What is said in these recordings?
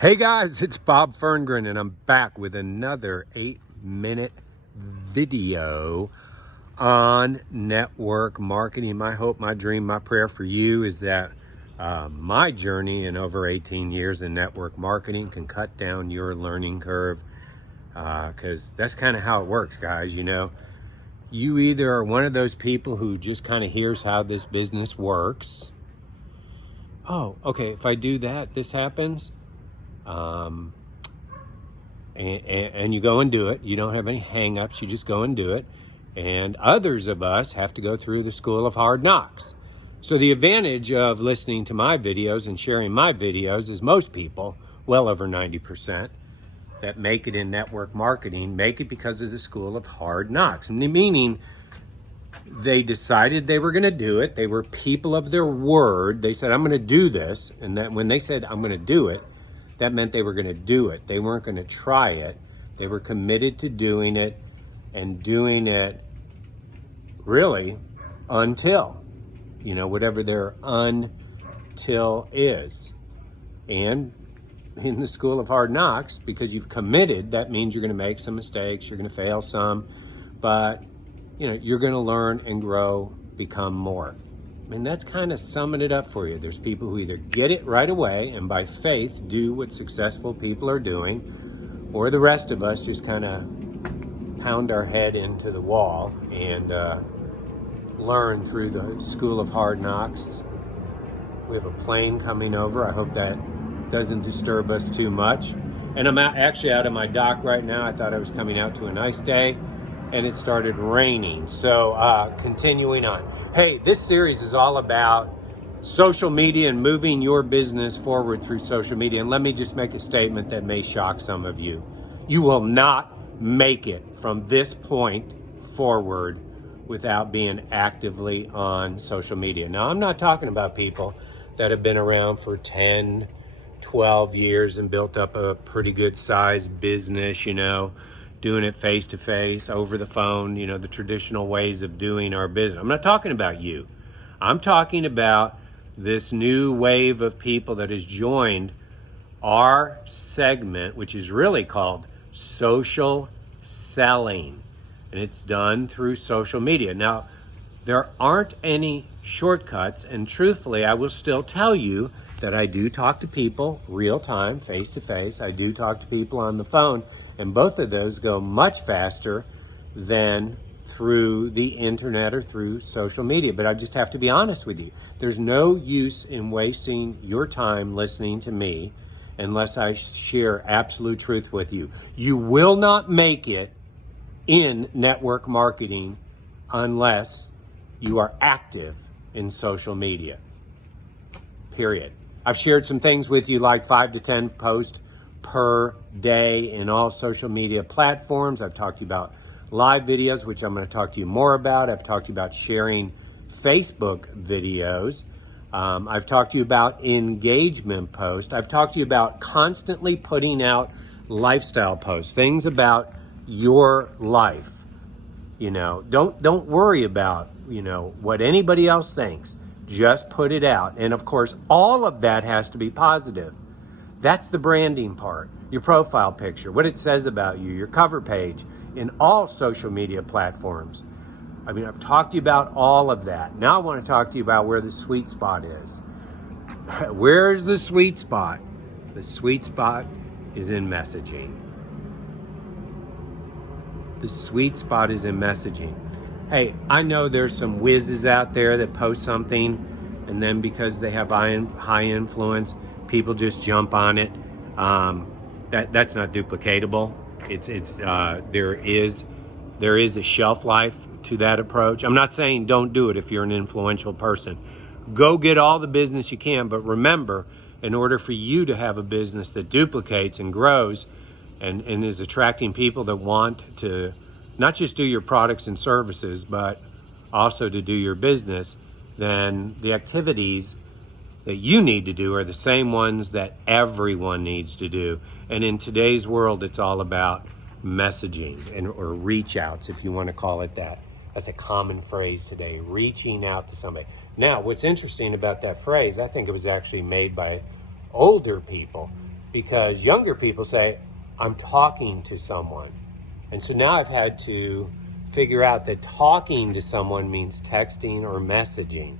Hey guys, it's Bob Ferngren and I'm back with another 8-minute video on network marketing. My hope, my dream, my prayer for you is that my journey in over 18 years in network marketing can cut down your learning curve, because that's kind of how it works, guys. You either are one of those people who just kind of hears how this business works. Oh, okay, if I do that, this happens. And you go and do it. You don't have any hang-ups. You just go and do it. And others of us have to go through the school of hard knocks. So the advantage of listening to my videos and sharing my videos is most people, well over 90%, that make it in network marketing, make it because of the school of hard knocks. Meaning they decided they were going to do it. They were people of their word. They said, I'm going to do this. And that when they said, I'm going to do it, that meant they were going to do it. They weren't going to try it. They were committed to doing it and doing it really until, whatever their until is. And in the school of hard knocks, because you've committed, that means you're going to make some mistakes, you're going to fail some, but you're going to learn and grow, become more. And that's kind of summing it up for you. There's people who either get it right away and by faith do what successful people are doing, or the rest of us just kind of pound our head into the wall and learn through the school of hard knocks. We have a plane coming over. I hope that doesn't disturb us too much. And I'm actually out of my dock right now. I thought I was coming out to a nice day, and it started raining. So continuing on. Hey, this series is all about social media and moving your business forward through social media. And let me just make a statement that may shock some of you. You will not make it from this point forward without being actively on social media. Now, I'm not talking about people that have been around for 10, 12 years and built up a pretty good sized business, doing it face to face, over the phone, the traditional ways of doing our business. I'm not talking about you. I'm talking about this new wave of people that has joined our segment, which is really called social selling. And it's done through social media. Now, there aren't any shortcuts. And truthfully, I will still tell you that I do talk to people real time, face to face. I do talk to people on the phone. And both of those go much faster than through the internet or through social media. But I just have to be honest with you. There's no use in wasting your time listening to me unless I share absolute truth with you. You will not make it in network marketing unless you are active in social media. Period. I've shared some things with you like 5 to 10 posts per day in all social media platforms. I've talked to you about live videos, which I'm going to talk to you more about. I've talked to you about sharing Facebook videos. I've talked to you about engagement posts. I've talked to you about constantly putting out lifestyle posts, things about your life. Don't worry about, what anybody else thinks. Just put it out. And of course, all of that has to be positive. That's the branding part, your profile picture, what it says about you, your cover page in all social media platforms. I've talked to you about all of that. Now I want to talk to you about where the sweet spot is. Where's the sweet spot? The sweet spot is in messaging. The sweet spot is in messaging. Hey, I know there's some whizzes out there that post something, and then because they have high influence, people just jump on it. That's not duplicatable. There is a shelf life to that approach. I'm not saying don't do it if you're an influential person. Go get all the business you can, but remember, in order for you to have a business that duplicates and grows and is attracting people that want to not just do your products and services, but also to do your business, then the activities that you need to do are the same ones that everyone needs to do. And in today's world, it's all about messaging or reach outs, if you want to call it that. That's a common phrase today, reaching out to somebody. Now, what's interesting about that phrase, I think it was actually made by older people. because younger people say, I'm talking to someone. And so now I've had to figure out that talking to someone means texting or messaging.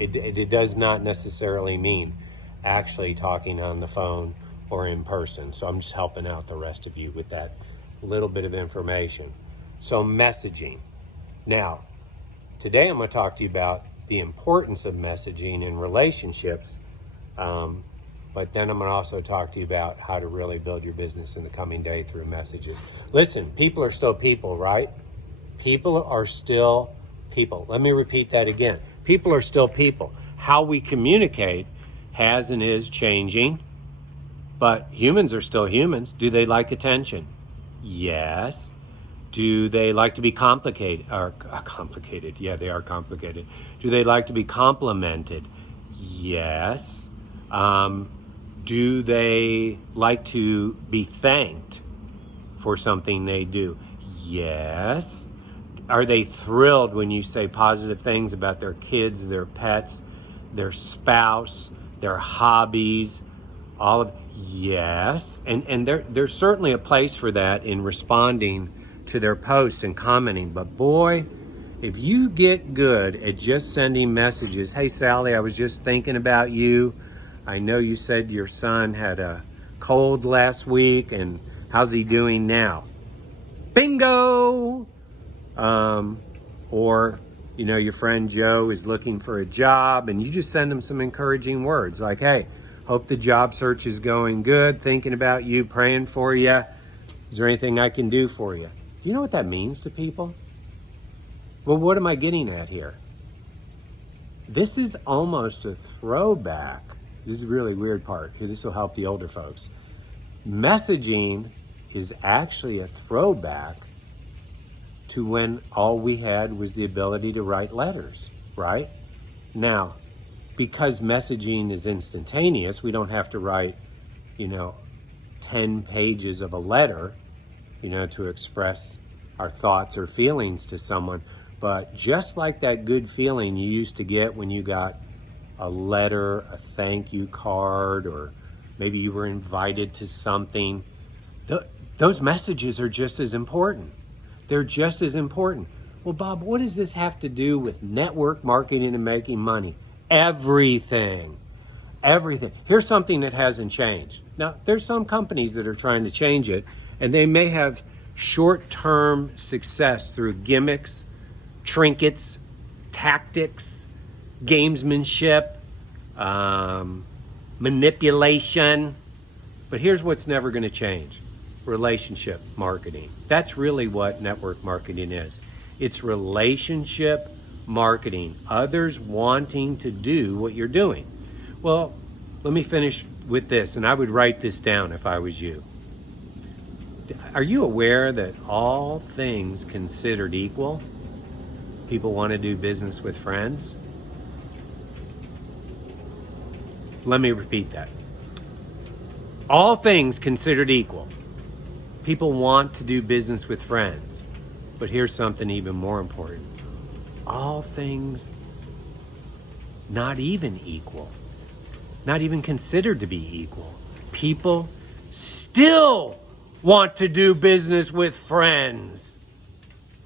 It does not necessarily mean actually talking on the phone or in person. So I'm just helping out the rest of you with that little bit of information. So messaging. Now, today I'm going to talk to you about the importance of messaging in relationships. But then I'm going to also talk to you about how to really build your business in the coming day through messages. Listen, people are still people, right? People are still people. Let me repeat that again. People are still people. How we communicate has and is changing, but humans are still humans. Do they like attention? Yes. Do they like to be complicated? Yeah, they are complicated. Do they like to be complimented? Yes. Do they like to be thanked for something they do? Yes. Are they thrilled when you say positive things about their kids, their pets, their spouse, their hobbies, all of? Yes. And there's certainly a place for that in responding to their posts and commenting. But boy, if you get good at just sending messages, hey Sally, I was just thinking about you. I know you said your son had a cold last week, and how's he doing now? Bingo! Or, you know, your friend Joe is looking for a job, and you just send him some encouraging words like, hey, hope the job search is going good, thinking about you, praying for you. Is there anything I can do for you? Do you know what that means to people? Well, what am I getting at here? This is almost a throwback. This is a really weird part. This will help the older folks. Messaging is actually a throwback to when all we had was the ability to write letters, right? Now, because messaging is instantaneous, we don't have to write, 10 pages of a letter, to express our thoughts or feelings to someone. But just like that good feeling you used to get when you got a letter, a thank you card, or maybe you were invited to something, those messages are just as important. They're just as important. Well, Bob, what does this have to do with network marketing and making money? Everything. Everything. Here's something that hasn't changed. Now, there's some companies that are trying to change it, and they may have short-term success through gimmicks, trinkets, tactics, gamesmanship, manipulation. But here's what's never going to change. Relationship marketing. That's really what network marketing is. It's relationship marketing. Others wanting to do what you're doing. Well, let me finish with this, and I would write this down if I was you. Are you aware that all things considered equal, people want to do business with friends? Let me repeat that. All things considered equal, people want to do business with friends. But here's something even more important. All things not even equal, not even considered to be equal, people still want to do business with friends.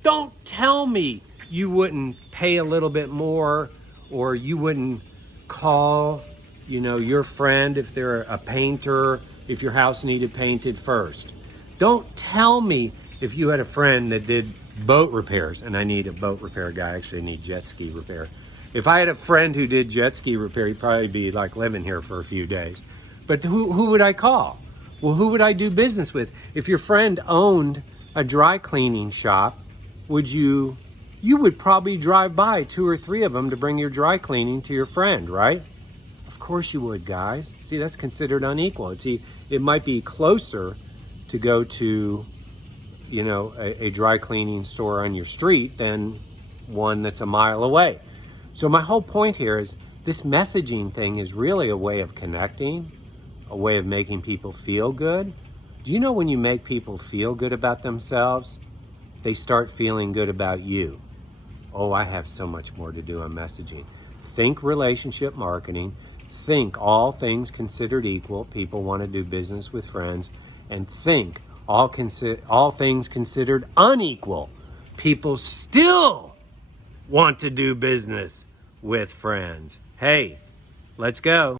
Don't tell me you wouldn't pay a little bit more, or you wouldn't call, your friend if they're a painter, if your house needed painted first. Don't tell me if you had a friend that did boat repairs, and I need a boat repair guy. Actually, I need jet ski repair. If I had a friend who did jet ski repair, he'd probably be like living here for a few days. But who would I call? Well, who would I do business with? If your friend owned a dry cleaning shop, you would probably drive by 2 or 3 of them to bring your dry cleaning to your friend, right? Of course you would, guys. See, that's considered unequal. It might be closer to go to, a dry cleaning store on your street than one that's a mile away. So my whole point here is this messaging thing is really a way of connecting, a way of making people feel good. Do you know when you make people feel good about themselves, they start feeling good about you? Oh, I have so much more to do on messaging. Think relationship marketing, think all things considered equal, people want to do business with friends, and think all things considered unequal, people still want to do business with friends. Hey, let's go.